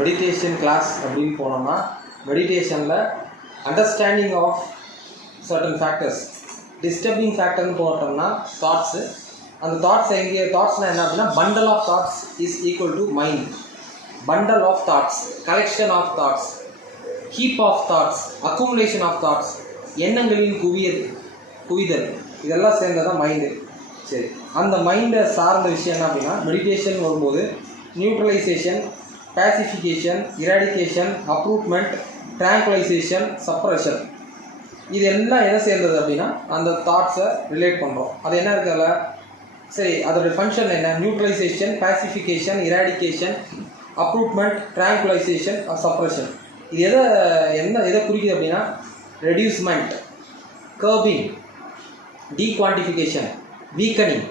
Meditation class அப்படின்னு போனோம்னா மெடிடேஷனில் understanding of certain factors, disturbing ஃபேக்டர்னு போட்டோம்னா தாட்ஸு. அந்த தாட்ஸ் தாட்ஸ்னால் என்ன அப்படின்னா bundle of thoughts is equal to mind. Bundle of thoughts, collection of thoughts, heap of thoughts, accumulation of thoughts, எண்ணங்களின் குவிதல், இதெல்லாம் சேர்ந்ததான் மைண்டு. சரி, அந்த மைண்டை சார்ந்த விஷயம் என்ன அப்படின்னா மெடிடேஷன் வரும்போது neutralisation, pacification, eradication, uprootment, tranquillisation, suppression, இது எல்லாம் எதை சேர்ந்தது அப்படின்னா அந்த தாட்ஸை ரிலேட் பண்ணுறோம். அது என்ன இருக்குல்ல, சரி அதோடைய ஃபங்க்ஷன் என்ன? Neutralisation, pacification, eradication, uprootment, tranquillisation, suppression. இது எதை குறிக்குது அப்படின்னா reducement, curbing, dequantification, weakening.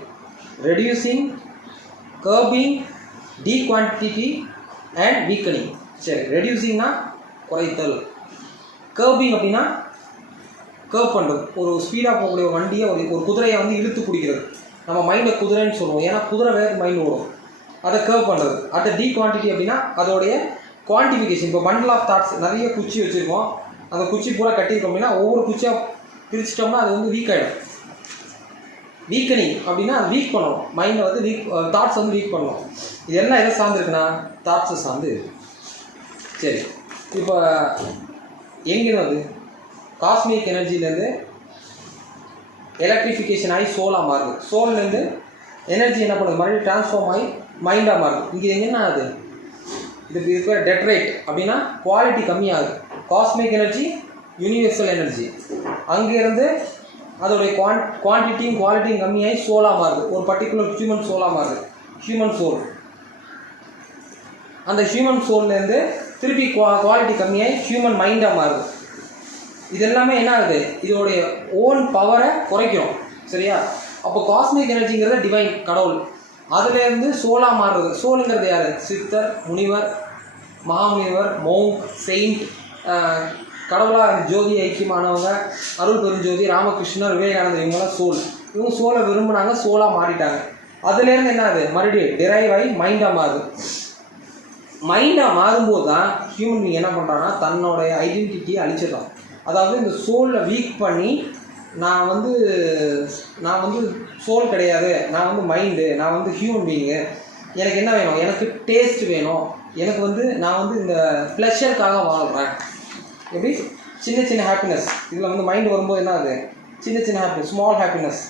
Reducing, curbing, dequantity and weakening. சரி, ரெடியூசிங்னா குறைத்தல், கர்பிங் அப்படின்னா கர்ப் பண்ணுறது, ஒரு ஸ்பீடாக போகக்கூடிய ஒரு வண்டியை ஒரு குதிரையை வந்து இழுத்து பிடிக்கிறது. நம்ம மைண்டில் குதிரைன்னு சொல்லுவோம், ஏன்னா குதிரை வேறு மைண்ட் ஓடும், அதை கர்வ் பண்ணுறது. அடுத்த டீகுவான்டிட்டி அப்படின்னா அதோடைய குவான்டிஃபிகேஷன். இப்போ பண்டல் ஆஃப் தாட்ஸ் நிறைய குச்சி வச்சுருக்கோம், அந்த குச்சி பூரா கட்டியிருக்கோம் அப்படின்னா ஒவ்வொரு குச்சியாக பிரிச்சிட்டோம்னா அது வந்து வீக் ஆகிடும். வீக்கனிங் அப்படின்னா அது வீக் பண்ணணும், மைண்டை வந்து தாட்ஸ் வந்து வீக் பண்ணணும். இதெல்லாம் எதை சார்ந்துருக்குன்னா தாட்ஸை சார்ந்து. சரி, இப்போ எங்கேருந்து வந்து காஸ்மிக் எனர்ஜிலேருந்து எலக்ட்ரிஃபிகேஷன் ஆகி சோலாக மாறுது. சோல்லேருந்து எனர்ஜி என்ன பண்ணுது, மறுபடியும் ட்ரான்ஸ்ஃபார்ம் ஆகி மைண்டாக மாறுது. இங்கே எங்கன்னா ஆகுது, இது பேர் டெட் ரேட் அப்படின்னா குவாலிட்டி கம்மியாகுது. காஸ்மிக் எனர்ஜி யூனிவர்சல் எனர்ஜி, அங்கேருந்து அதோடைய குவான்டிட்டியும் குவாலிட்டியும் கம்மியாகி சோலாக மாறுது. ஒரு பர்டிகுலர் ஹியூமன் சோலாக மாறுது, ஹியூமன் சோல். அந்த ஹியூமன் சோல்லேருந்து திருப்பி குவாலிட்டி கம்மியாகி ஹியூமன் மைண்டாக மாறுது. இது எல்லாமே என்ன ஆகுது, இதோடைய ஓன் பவரை குறைக்கிறோம். சரியா? அப்போ காஸ்மிக் எனர்ஜிங்கிறது டிவைன், கடவுள். அதுலேருந்து சோலாக மாறுறது. சோலுங்கிறது யார்? சித்தர், முனிவர், மகாமுனிவர், மோங்க், செயின்ட், கடவுளாக ஜோதி ஐக்கியமானவங்க, அருள் பெருஞ்சோதி, ராமகிருஷ்ணர், விவேகானந்தர், இவங்களாம் சோல். இவங்க சோலை விரும்பினாங்க, சோலாக மாறிட்டாங்க. அதுலேருந்து என்ன ஆகுது, மறுபடியும் டிரைவ் ஆகி மைண்டாக மாறுது. மைண்டாக மாறும்போது தான் ஹியூமன் பீயிங் என்ன பண்ணுறான்னா தன்னுடைய ஐடென்டிட்டியை அழிச்சிடலாம். அதாவது இந்த சோலில் வீக் பண்ணி நான் வந்து சோல் கிடையாது, நான் வந்து மைண்டு, நான் வந்து ஹியூமன் பீயிங்கு, எனக்கு என்ன வேணும், எனக்கு டேஸ்ட் வேணும், எனக்கு வந்து நான் வந்து இந்த ப்ளஷருக்காக வாழ்கிறேன். எப்படி சின்ன சின்ன ஹாப்பினஸ், இதில் வந்து மைண்டு வரும்போது என்ன ஆகுது, சின்ன சின்ன ஹாப்பினஸ், ஸ்மால் ஹாப்பினஸ்.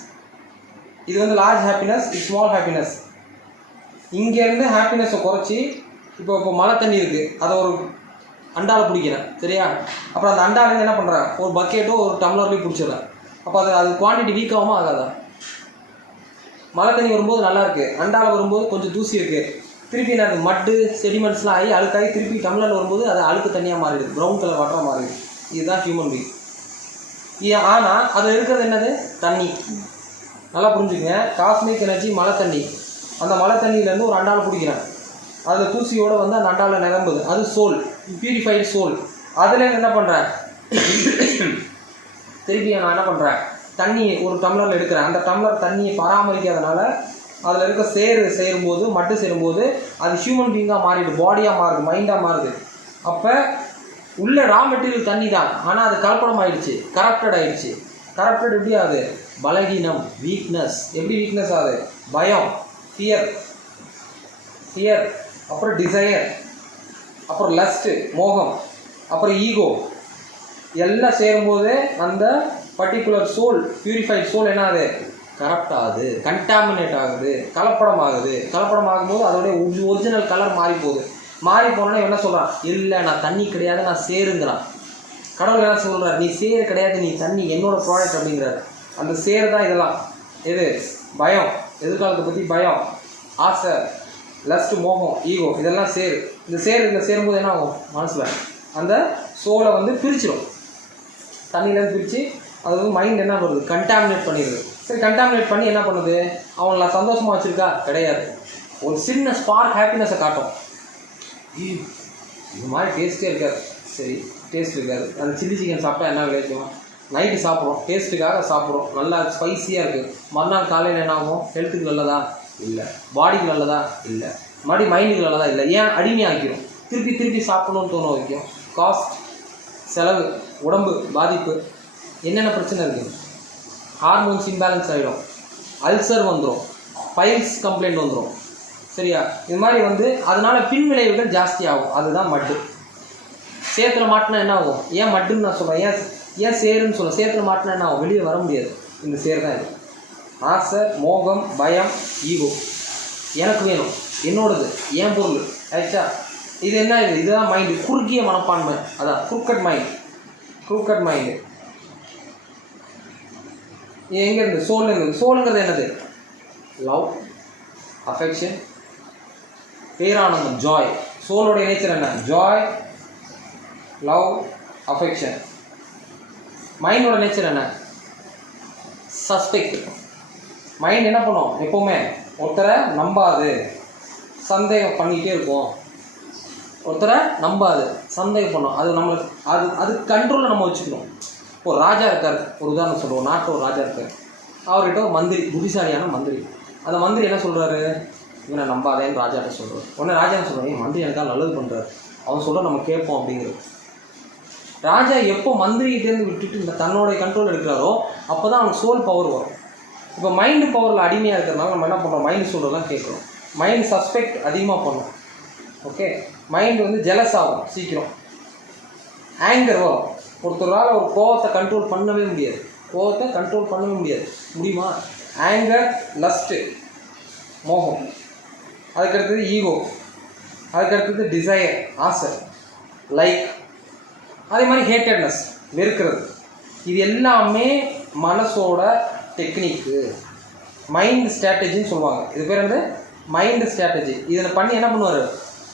இது வந்து லார்ஜ் ஹாப்பினஸ், இது ஸ்மால் ஹாப்பினஸ். இங்கேருந்து ஹாப்பினஸை குறைச்சி இப்போ மழை தண்ணி இருக்குது, அதை ஒரு அண்டாவை பிடிக்கிறேன். சரியா? அப்புறம் அந்த அண்டாவில் என்ன பண்ணுறேன், ஒரு பக்கெட்டோ ஒரு டம்ளர்லையும் பிடிச்சிடுறேன். அப்போ அது குவான்டிட்டி வீக்காகுமா ஆகாதா? மழை தண்ணி வரும்போது நல்லாயிருக்கு, அண்டாவில் வரும்போது கொஞ்சம் தூசி இருக்குது, திருப்பி எனக்கு மட்டு செடிமெண்ட்ஸ்லாம் ஆகி அழுக்காகி திருப்பி டம்ளரில் வரும்போது அது அழுக்கு தண்ணியாக மாறிடுது, ப்ரௌன் கலர் வாட்டராக மாறிடுது. இதுதான் ஹியூமன் பீயிங். ஆனால் அதில் இருக்கிறது என்னது, தண்ணி. நல்லா புரிஞ்சுக்கங்க, காஸ்மிக் எனர்ஜி மழை தண்ணி. அந்த மழை தண்ணியிலேருந்து ஒரு அண்டாவில் பிடிக்கிறேன், அதில் தூசியோடு வந்து அந்த அண்டாவில் நிரம்புது, அது சோல், பியூரிஃபைடு சோல். அதுலேருந்து என்ன பண்ணுறேன், திருப்பி நான் என்ன பண்ணுறேன், தண்ணி ஒரு டம்ளரில் எடுக்கிறேன். அந்த டம்ளர் தண்ணியை பராமரிக்காதனால அதில் இருக்க சேரும்போது மட்டு சேரும்போது அது ஹியூமன் பீயிங்காக மாறிடுது, பாடியாக மாறுது, மைண்டாக மாறுது. அப்போ உள்ள ரா மெட்டீரியல் தண்ணி தான், ஆனால் அது கலப்படம் ஆகிடுச்சு, கரப்டட் ஆகிடுச்சு. கரப்டட் எப்படி ஆகுது, பலகீனம், வீக்னஸ். எப்படி வீக்னஸ் ஆகுது, பயம், ஃபியர், அப்புறம் டிசையர், அப்புறம் லஸ்ட்டு, மோகம், அப்புறம் ஈகோ, எல்லாம் சேரும்போது அந்த பர்டிகுலர் சோல், பியூரிஃபைட் சோல் என்ன ஆகுது, கரப்ட் ஆகுது, கண்டாமினேட் ஆகுது, கலப்படம் ஆகுது. கலப்படம் ஆகும்போது அதோடைய ஒரிஜினல் கலர் மாறி போகுது. மாறி போனோன்னா என்ன சொல்கிறான், இல்லை நான் தண்ணி கிடையாது, நான் சேருங்கிறான். கடவுள் என்ன சொல்கிறார், நீ சேரு கிடையாது, நீ தண்ணி, என்னோட ப்ராடக்ட் அப்படிங்கிறார். அந்த சேரு தான் இதெல்லாம். எது, பயம், எதிர்காலத்தை பற்றி பயம், ஆசை, லஸ்ட்டு, மோகம், ஈகோ, இதெல்லாம் சேரு. இந்த இதில் சேரும்போது என்ன ஆகும், மனசில் அந்த சோலை வந்து பிரிச்சிடும். தண்ணியிலேருந்து பிரித்து அது வந்து மைண்ட் என்ன பண்ணுறது, கண்டாமினேட் பண்ணிடுது. சரி, கண்டாமினேட் பண்ணி என்ன பண்ணுது, அவங்கள சந்தோஷமாக வச்சுருக்கா, கிடையாது. ஒரு சின்ன ஸ்பார்க் ஹாப்பினஸை காட்டும். இது மாதிரி டேஸ்ட்டே இருக்காது. சரி, டேஸ்ட் இருக்காது. அந்த சில்லி சிக்கன் சாப்பிட்டா என்ன விளைவிக்கும், நைட்டு சாப்பிட்றோம், டேஸ்ட்டுக்காக சாப்பிட்றோம், நல்லா ஸ்பைஸியாக இருக்குது. மறுநாள் காலையில் என்ன ஆகும், ஹெல்த்துக்கு நல்லதா இல்லை, பாடிக்கு நல்லதா இல்லை, மறுபடியும் மைண்டுக்கு நல்லதா இல்லை. ஏன், அடிமையாக்கிடும். திருப்பி திருப்பி சாப்பிடணும்னு தோண வைக்கும். காஸ்ட், செலவு, உடம்பு பாதிப்பு, என்னென்ன பிரச்சனை இருக்குது, ஹார்மோன்ஸ் இம்பேலன்ஸ் ஆகிடும், அல்சர் வந்துடும், பைல்ஸ் கம்ப்ளைண்ட் வந்துடும். சரியா? இது மாதிரி வந்து அதனால பின் விளைவுகள் ஜாஸ்தி ஆகும். அதுதான் மட்டு. சேத்துல மாட்டினா என்ன ஆகும்? ஏன் மட்டுன்னு நான் சொல்கிறேன், ஏன் சேருன்னு சொல்ல, சேத்துல மாட்டினா என்ன ஆகும்? வெளியே வர முடியாது. இந்த சேர் தான் இது. ஆசை, மோகம், பயம், ஈகோ. எனக்கு வேணும், என்னோடது, ஏன் பொருள். ஆயிடுச்சா? இது என்ன? இதுதான் மைண்டு, குறுகிய மனப்பான்மை. அதான் குறுக்கட் மைண்ட். குறுக்கட் மைண்டு எங்கே இருந்து? சோலுங்கிறது. சோலுங்கிறது என்னது? லவ், அஃபெக்ஷன், பேரானந்தம், ஜாய். சோலோடைய நேச்சர் என்ன? Joy, love, affection. மைண்டோட நேச்சர் என்ன? சஸ்பெக்ட். மைண்ட் என்ன பண்ணும்? எப்போவுமே ஒருத்தரை நம்பாது, சந்தேகம் பண்ணிகிட்டே இருக்கும். ஒருத்தரை நம்பாது, சந்தேகம் பண்ணும். அது நம்மளுக்கு அது கண்ட்ரோலில் நம்ம வச்சுக்கணும். ஒரு ராஜா இருக்கார், ஒரு உதாரணம் சொல்லுவோம். நாட்டில் ஒரு ராஜா இருக்கார். அவர்கிட்ட ஒரு மந்திரி, புத்திசாலியான மந்திரி. அந்த மந்திரி என்ன சொல்கிறாரு? இவனை நம்பாதேன்னு ராஜாட்ட சொல்கிறார். உடனே ராஜா என்ன சொல்கிறார்? மந்திரி எனக்காக நல்லது பண்ணுறாரு, அவன் சொல்ல நம்ம கேட்போம் அப்படிங்கிறது. ராஜா எப்போ மந்திரிகிட்டேருந்து விட்டுட்டு இந்த தன்னோடைய கண்ட்ரோல் எடுக்கிறாரோ அப்போ தான் அவனுக்கு சோல் பவர் வரும். இப்போ மைண்டு பவரில் அடிமையாக இருக்கிறதுனால நம்ம என்ன பண்ணுறோம்? மைண்டு சொல்கிறதெல்லாம் கேட்குறோம். மைண்ட் சஸ்பெக்ட் அதிகமாக பண்ணும். ஓகே, மைண்டு வந்து ஜெலஸ் ஆகும் சீக்கிரம். ஆங்கர் வரும். ஒருத்தரால் ஒரு கோவத்தை கண்ட்ரோல் பண்ணவே முடியாது. கோவத்தை கண்ட்ரோல் பண்ணவே முடியாது. முடியுமா? ஆங்கர், லஸ்ட்டு, மோகம். அதுக்கடுத்தது ஈகோ. அதுக்கடுத்தது டிசையர், ஆசை, லைக். அதே மாதிரி ஹேட்டட்னஸ், வெறுக்கிறது. இது எல்லாமே மனசோட டெக்னிக்கு, மைண்ட் ஸ்ட்ராட்டஜின்னு சொல்லுவாங்க. இது பேர் வந்து மைண்டு ஸ்ட்ராட்டஜி. இதில் பண்ணி என்ன பண்ணுவார்?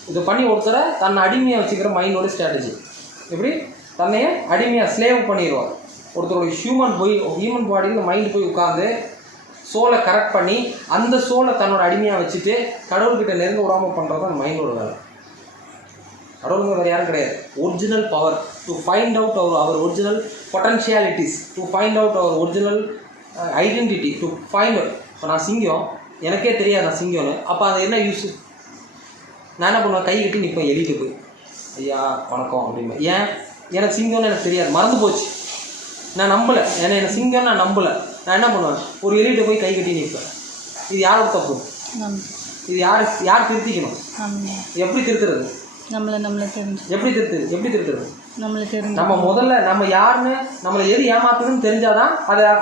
இதை பண்ணி ஒருத்தரை தன்னை அடிமையாக வச்சுக்கிற மைண்டோட ஸ்ட்ராட்டஜி. எப்படி? தன்னையே அடிமையாக ஸ்லேவ் பண்ணிடுவார். ஒருத்தருடைய ஹியூமன் பாடியில் மைண்டு போய் உட்காந்து சோலை கரெக்ட் பண்ணி அந்த சோலை தன்னோட அடிமையாக வச்சுட்டு கடவுள்கிட்ட நெருங்க விடாமல் பண்ணுறது தான் மைண்டோட வேலை. கடவுளுங்க வேறு யாரும் கிடையாது. Original power to find out our original potentialities, to find out our original identity, to find out. இப்போ நான் சிங்கம், எனக்கே தெரியாது நான் சிங்கம்னு. அப்போ அது என்ன யூஸ்? நான் என்ன பண்ணுவேன்? கை கட்டி நிற்பேன் எலிட்டு போய், ஐயா வணக்கம் அப்படின்பேன். ஏன்? எனக்கு சிங்கம்னு எனக்கு தெரியாது, மறந்து போச்சு. நான் நம்பலை, எனக்கு சிங்கம்னு நான் நம்பலை. நான் என்ன பண்ணுவேன்? ஒரு எலிட்டு போய் கை கட்டி நிற்பேன். இது யாரோட தப்பு? இது யார் திருத்திக்கணும்? எப்படி திருத்துறது? எப்படி திருத்துறது? நம்ம முதல்ல நம்ம யாருன்னு, நம்மளை எது ஏமாத்துதுன்னு தெரிஞ்சாதான்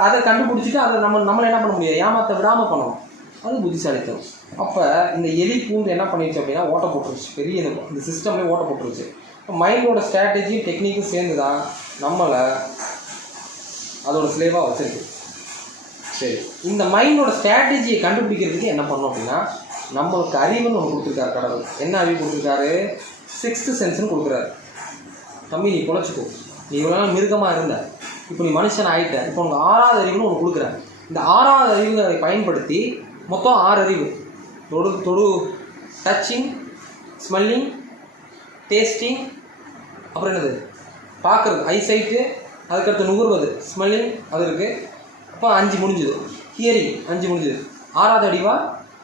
அதை கண்டுபிடிச்சிட்டு அதை நம்மளை என்ன பண்ண முடியும்? ஏமாற்ற விடாமல் பண்ணணும். அது புத்திசாலித்தனம். அப்போ இந்த எலி பூண்டு என்ன பண்ணிடுச்சு அப்படின்னா ஓட்ட போட்டுருச்சு. பெரிய இந்த சிஸ்டம்லேயே ஓட்ட போட்டுருச்சு. இப்போ மைண்டோட ஸ்ட்ராட்டஜியும் டெக்னிக்கும் சேர்ந்து தான் நம்மளை அதோட ஸ்லேவாக வச்சுருக்கு. சரி, இந்த மைண்டோட ஸ்ட்ராட்டஜியை கண்டுபிடிக்கிறதுக்கு என்ன பண்ணோம் அப்படின்னா, நம்மளுக்கு அறிவுன்னு ஒன்று கொடுத்துருக்காரு கடவுள். என்ன அறிவு கொடுத்துருக்காரு? 6th சென்ஸ்னு கொடுக்குறாரு. தம்பி நீ பொழைச்சிக்கோ, நீ இவ்வளோ நாள் மிருகமாக இருந்த, இப்போ நீ மனுஷன் ஆகிட்ட, இப்போ உனக்கு 6வது அறிவுன்னு ஒன்று கொடுக்குறாரு. இந்த 6வது அறிவுகளை பயன்படுத்தி மொத்தம் 6 அறிவு. தொடு, டச்சிங், ஸ்மெல்லிங், டேஸ்டிங், அப்புறம் என்னது பார்க்குறது, ஐசைட்டு, அதுக்கடுத்து நுகர்வது, ஸ்மெல்லிங், அது இருக்குது. அப்போ 5 முடிஞ்சுது. ஹியரிங் 5 முடிஞ்சுது. 6வது அறிவா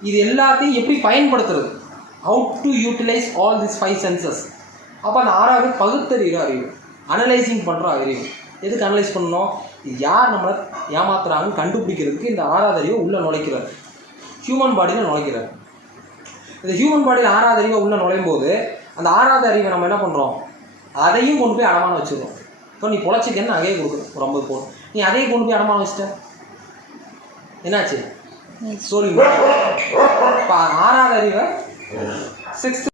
இது எல்லாத்தையும் எப்படி பயன்படுத்துறது? How to utilize all this 5 senses. அப்போ அந்த 6வது பகுத்தறிகிற அறிவு, அனலைசிங் பண்ணுற அறிவு. எதுக்கு அனலைஸ் பண்ணணும்? இது யார் நம்மளை ஏமாத்துறாங்கன்னு கண்டுபிடிக்கிறதுக்கு இந்த 6வது அறிவை உள்ளே நுழைக்கிறார். ஹியூமன் பாடியில் நுழைக்கிறார். இந்த ஹியூமன் பாடியில் 6வது அறிவை உள்ளே நுழையும் போது அந்த 6வது அறிவை நம்ம என்ன பண்ணுறோம்? அதையும் கொண்டு போய் அடமான வச்சுருவோம். இப்போ நீ பொழைச்சிக்கன்னு அதையே கொடுக்குறோம். ஒரு 50 போடும், நீ அதையும் கொண்டு போய் அடமான வச்சுட்ட, என்னாச்சு? சொல்லி இப்போ 6வது அறிவை 6th